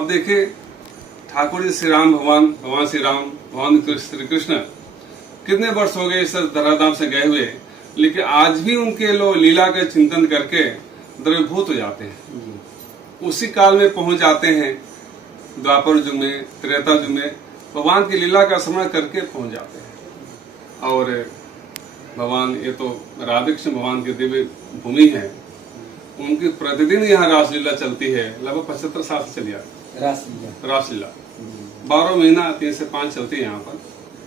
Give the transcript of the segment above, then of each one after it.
अब देखिए ठाकुर जी श्री राम भगवान श्री राम, भगवान श्री कृष्ण कितने वर्ष हो गए इस धराधाम से गए हुए, लेकिन आज भी उनके लोग लीला का चिंतन करके द्रवीभूत हो जाते हैं, उसी काल में पहुंच जाते हैं। द्वापर युग में, त्रेता युग में भगवान की लीला का स्मरण करके पहुंच जाते हैं। और भगवान, ये तो राधे कृष्ण भगवान की दिव्य भूमि है, उनकी प्रतिदिन यहाँ रासलीला चलती है, लगभग 75 साल से चली आती रासलीला 12 महीना 3 से 5 चलती है यहाँ पर।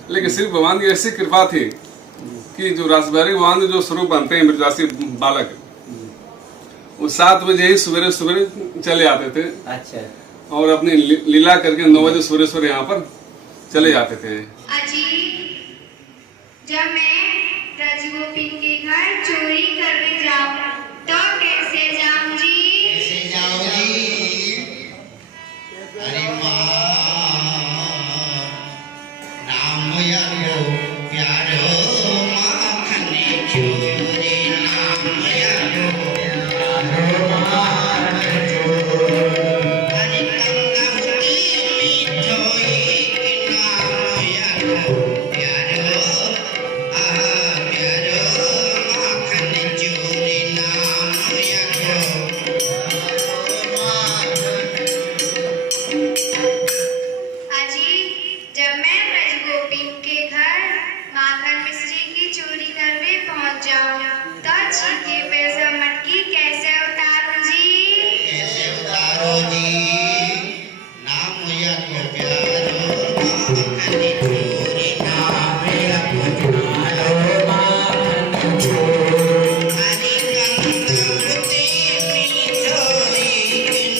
लेकिन सिर्फ भगवान की ऐसी कृपा थी कि जो रासबिहारी भगवान के जो स्वरूप बनते हैं ब्रजवासी बालक, वो 7 बजे ही सवेरे चले आते थे। अच्छा। और अपनी लीला करके 9 बजे सूर्य यहाँ पर चले जाते थे। अजी, जब मैं ब्रजगोपी के घर चोरी करने जाऊं तो कैसे जाऊं जी? कैसे जाओगी? अरे नाम यारो प्यारो माखन चोरी, नाम यारो प्यारो माखन चोरी। अरे कंगमुनी मिठोई नाम यारो प्यारो प्यारो माखन चोरी, नाम यारो अजी, जब मैं ब्रजगोपी के घर माखन मिश्री की चोरी करने पहुंच जाऊं तो छीके पे से मटकी कैसे उतारूं जी? कैसे उतारो जी? नाम यारो प्यारो माखन चोरी, नाम यारो प्यारो माखन चोरी। हरि कंगमुनी मिठोई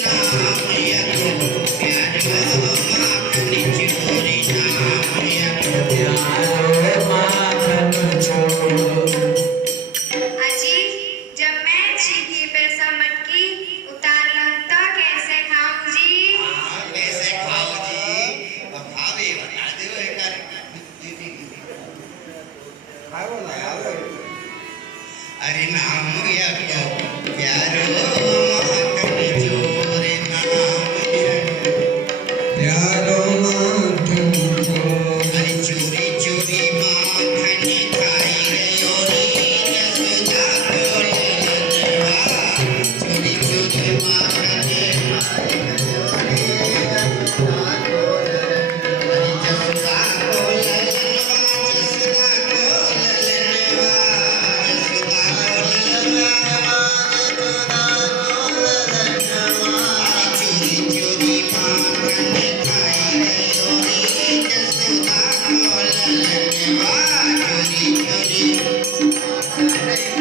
नाम यारो प्यारो माखन चोरी, नाम यारो प्यारो माखन चोरी। अजी, जब मैं छीके पे से मटकी उतार लूं तो कैसे खाऊं जी? कैसे खाओ जी? अब खावे बता दो एक अरे नाम यारो प्यारो माखन चोरी, नाम यारो प्यारो माखन चोरी। अरे चोरी चोरी माखन खाई गयो रे यशोदा को ललनवा, चोरी चोरी माखन खाई गयो रे यशोदा को ललनवा। अरे यशोदा को ललनवा, यशोदा को ललनवा, यशोदा को ललनवा, यशोदा को ललनवा। अरे चोरी चोरी माखन खाई गयो रे यशोदा को ललनवा, चोरी चोरी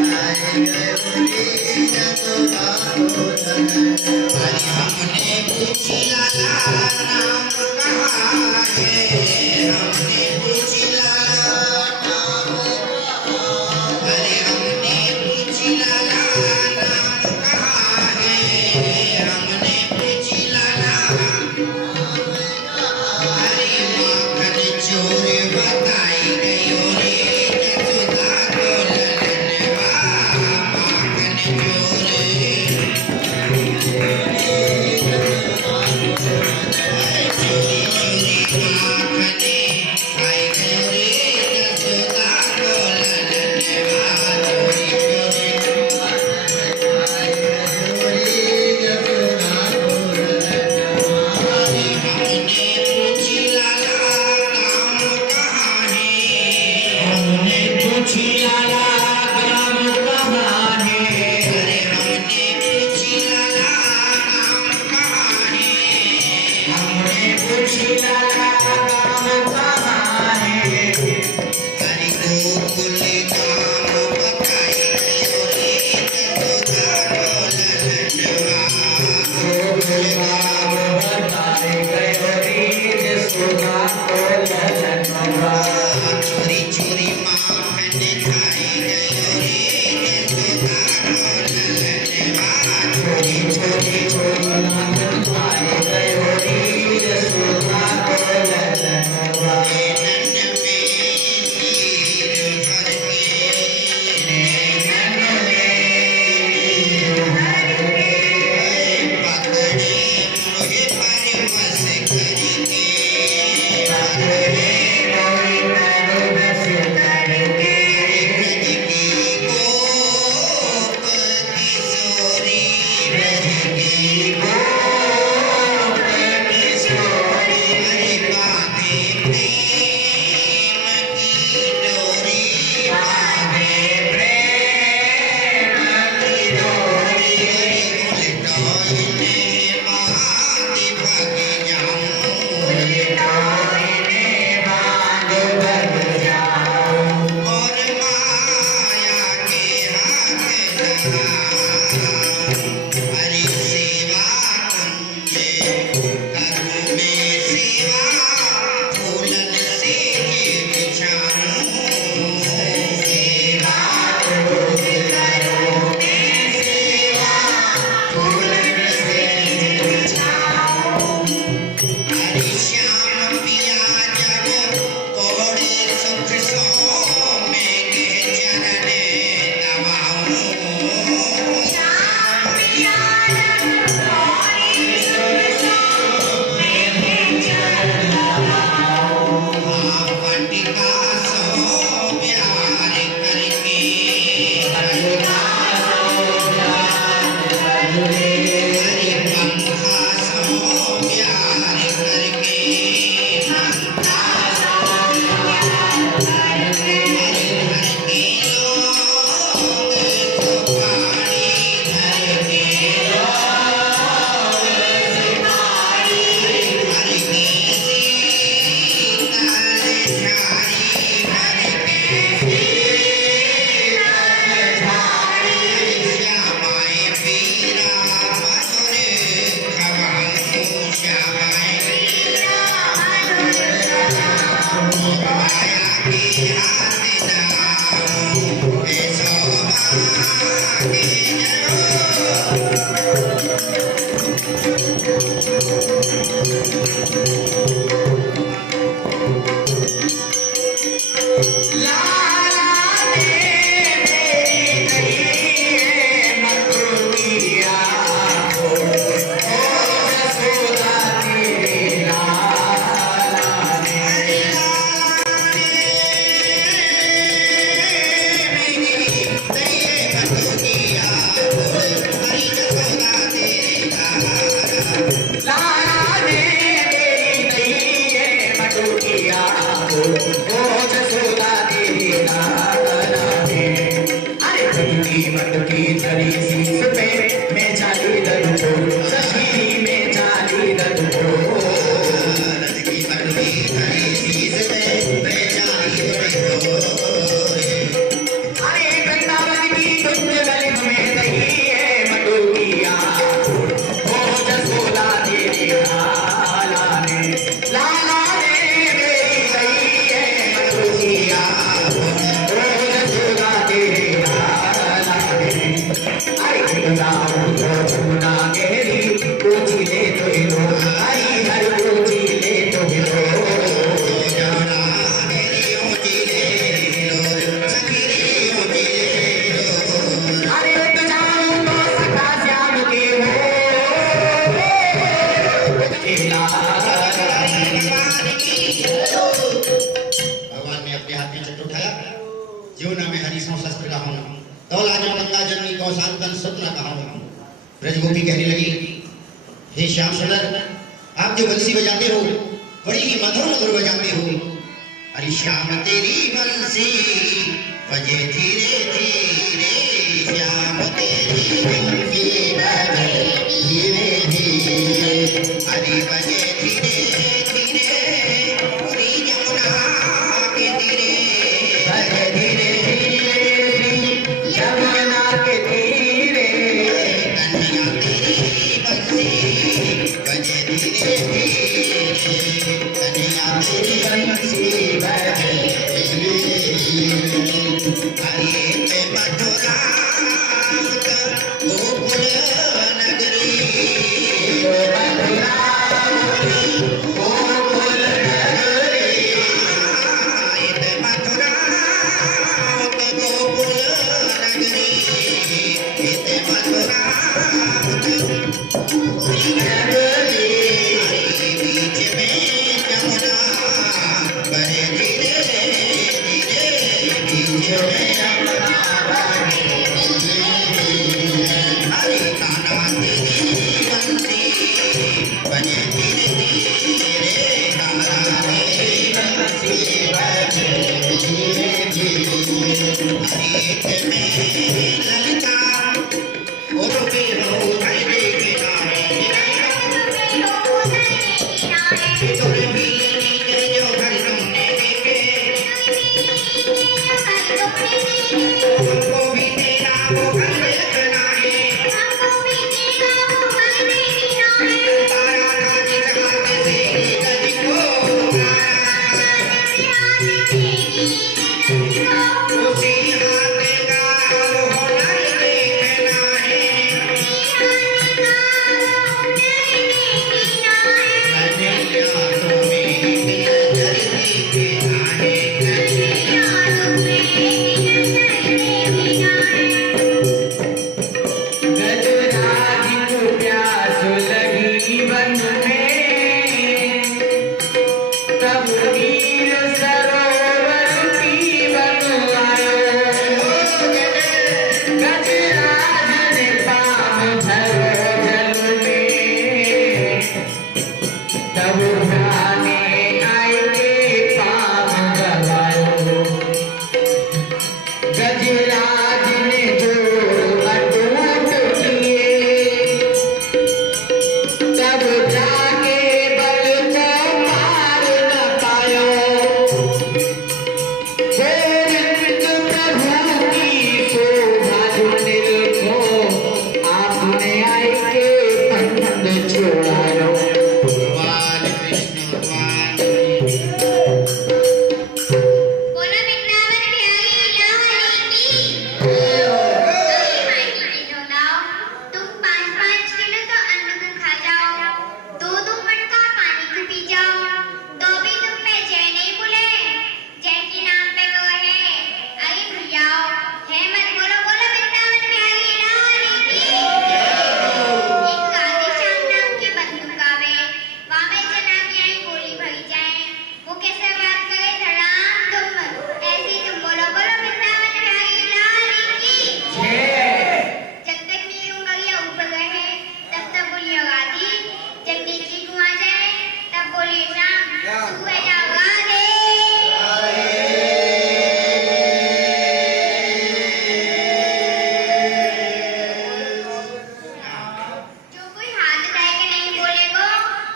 माखन खाई गयो रे यशोदा को ललनवा। अरे हमने पूछी लाला नाम कहाँ है, हमने पूछी लाला नाम कहाँ। अरे हमने पूछी लाला नाम कहाँ है, हमने पूछी लाला अरे माखन चोर बताई गयो रे यशोदा को ललनवा, माखन चोर चोरी चोरी माखन खाई गयो रे यशोदा को ललनवा, चोरी चोरी खाई गयो रे यशोदा को ललनवा। अरे हमने पूछी लाला नाम कहाँ है, हमने पूछी लाला नाम कहाँ है। अरे हमने पूछी लाला नाम कहाँ है, हमने पूछी लाला नाम कहाँ है। हरि गोकुल धाम बताई गयो रे यशोदा को ललनवा, गोकुल धाम बताई गयो रे यशोदा को ललनवा। चोरी चोरी माखन खाई गयो रे यशोदा को ललनवा, चोरी चोरी चोरी माखन खाई गयो रे यशोदा को ललनवा। नैनन में नीर भर के, नैनन में नीर भर के, पकड़े मुझे पर ब्रजगोपी कहने लगी, हे श्याम सुंदर, आप जो बंसी बजाते हो बड़ी ही मधुर मधुर बजाते हो। अरे श्याम तेरी बंसी बजे धीरे धीरे, श्याम तेरी बंसी बजे धीरे धीरे, अरे बजे धीरे धीरे पूरी यमुना के तीरे, बजे धीरे धीरे यमुना के तीरे, कन्हैया तेरी बंसी बजे धीरे धीरे, कन्हैया तेरी बंसी बजे धीरे धीरे, हरे पे मथुरा गोकुल नगरी, मथुरा गोकुल नगरी, हरे पे मथुरा गोकुल नगरी, हरे मथुरा गोकुल नगरी, बीच में यमुना बहे धीरे धीरे, बीच में यमुना तब जाके बल को मार न पायो। गोविंद प्रभु की शोभा जो निरखो, आपने आई के बंधन छुड़ायो। भगवान कृष्ण भगवान की बोलो वृंदावन बिहारी लाल की। तुम 5-5 किलो तो अन्न को खा जाओ, 2-2 मटका पानी को पी जाओ, तो भी तुम पे जय नहीं भूले। जय के नाम पे वो है, अरे भैया है मत बोलो। बोलो वृंदावन बिहारी लाल की। एक राधे श्याम नाम के बंधु गावे, वामे जना की आई बोली भरी जाए, वो कैसे बात करे धड़ाम तुम ऐसी तुम बोलो। बोलो वृंदावन बिहारी लाल की। जब तक नील उंगलियां ऊपर रहे तब तक बोलिए राधी, जब नीचे कुआ जाए तब बोलिए श्याम। तू है या राधे। जो कोई हाथ उठाए के नहीं बोलेगा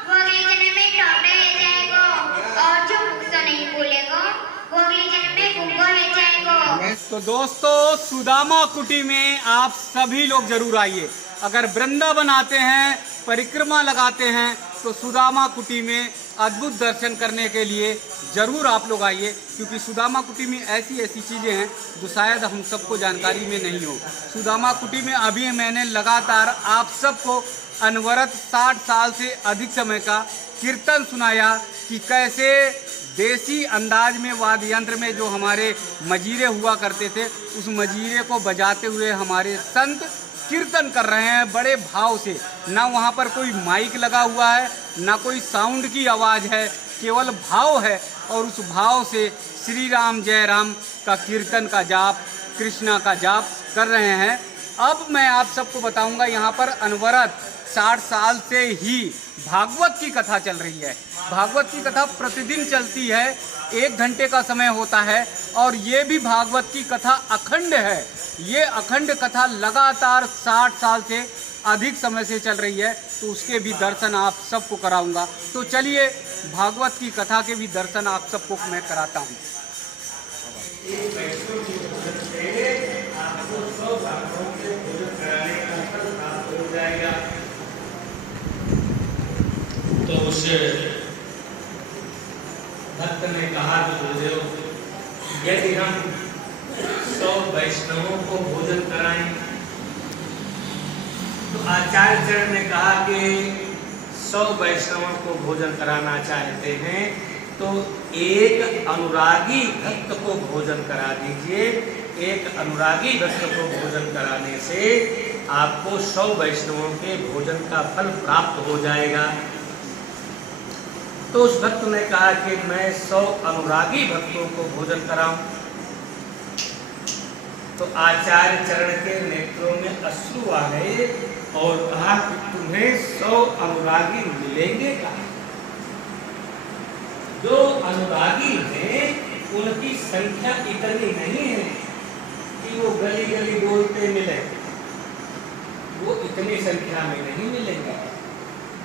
वो अगले जन्म में टोटा रह जाएगा, और जो मुख से नहीं बोलेगा वो अगले जन्म में गूंगा रह जाएगा। तो दोस्तों, सुदामा कुटी में आप सभी लोग जरूर आइए। अगर वृंदावन आते हैं, परिक्रमा लगाते हैं, तो सुदामा कुटी में अद्भुत दर्शन करने के लिए जरूर आप लोग आइए, क्योंकि सुदामा कुटी में ऐसी ऐसी चीज़ें हैं जो शायद हम सबको जानकारी में नहीं हो। सुदामा कुटी में अभी मैंने लगातार आप सबको अनवरत 60 साल से अधिक समय का कीर्तन सुनाया कि कैसे देसी अंदाज में वाद्य यंत्र में जो हमारे मजीरे हुआ करते थे, उस मजीरे को बजाते हुए हमारे संत कीर्तन कर रहे हैं बड़े भाव से। ना वहाँ पर कोई माइक लगा हुआ है, ना कोई साउंड की आवाज़ है, केवल भाव है, और उस भाव से श्री राम जय राम का कीर्तन का जाप, कृष्णा का जाप कर रहे हैं। अब मैं आप सबको बताऊंगा, यहाँ पर अनवरत 60 साल से ही भागवत की कथा चल रही है। भागवत की कथा प्रतिदिन चलती है, 1 घंटे का समय होता है, और ये भी भागवत की कथा अखंड है। ये अखंड कथा लगातार 60 साल से अधिक समय से चल रही है, तो उसके भी दर्शन आप सबको कराऊंगा। तो चलिए भागवत की कथा के भी दर्शन आप सबको मैं कराता हूँ। तो उस भक्त ने कहा कि गुरुदेव, यदि हम 100 वैष्णवों को भोजन कराएं, तो आचार्य चरण ने कहा कि 100 वैष्णवों को भोजन कराना चाहते हैं तो एक अनुरागी भक्त को भोजन करा दीजिए। एक अनुरागी भक्त को भोजन कराने से आपको 100 वैष्णवों के भोजन का फल प्राप्त हो जाएगा। तो उस भक्त ने कहा कि मैं 100 अनुरागी भक्तों को भोजन कराऊं। तो आचार्य चरण के नेत्रों में अश्रु आ गए और कहा कि तुम्हें 100 अनुरागी मिलेंगे कहाँ? जो अनुरागी हैं उनकी संख्या इतनी नहीं है कि वो गली गली बोलते मिले, वो इतनी संख्या में नहीं मिलेंगे।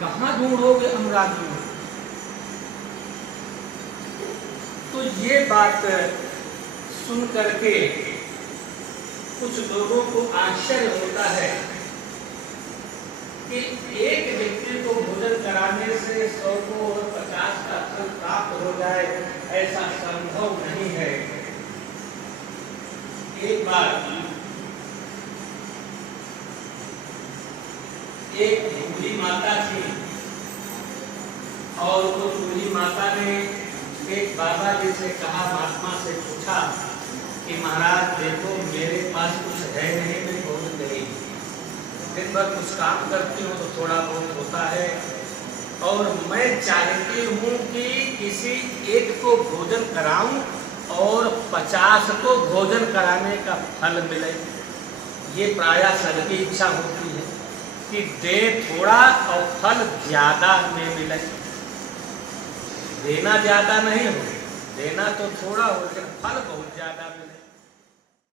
कहाँ ढूंढोगे अनुरागियों? तो ये बात सुन करके कुछ लोगों को आश्चर्य होता है कि एक व्यक्ति को भोजन कराने से 100 को और 50 का फल प्राप्त हो जाए, ऐसा संभव नहीं है। एक बार एक बूढ़ी माता थी, और वो बूढ़ी माता ने एक बाबा जी से कहा, महात्मा से पूछा कि महाराज देखो मेरे पास कुछ है नहीं, मैं बहुत गरीब, दिन भर कुछ काम करती हूँ तो थोड़ा बहुत होता है, और मैं चाहती हूँ कि किसी एक को भोजन कराऊं और 50 को भोजन कराने का फल मिले। ये प्रायः सबकी इच्छा होती है कि दे थोड़ा और फल ज्यादा में मिले। देना ज्यादा नहीं हो, देना तो थोड़ा हो, लेकिन फल बहुत ज्यादा मिले।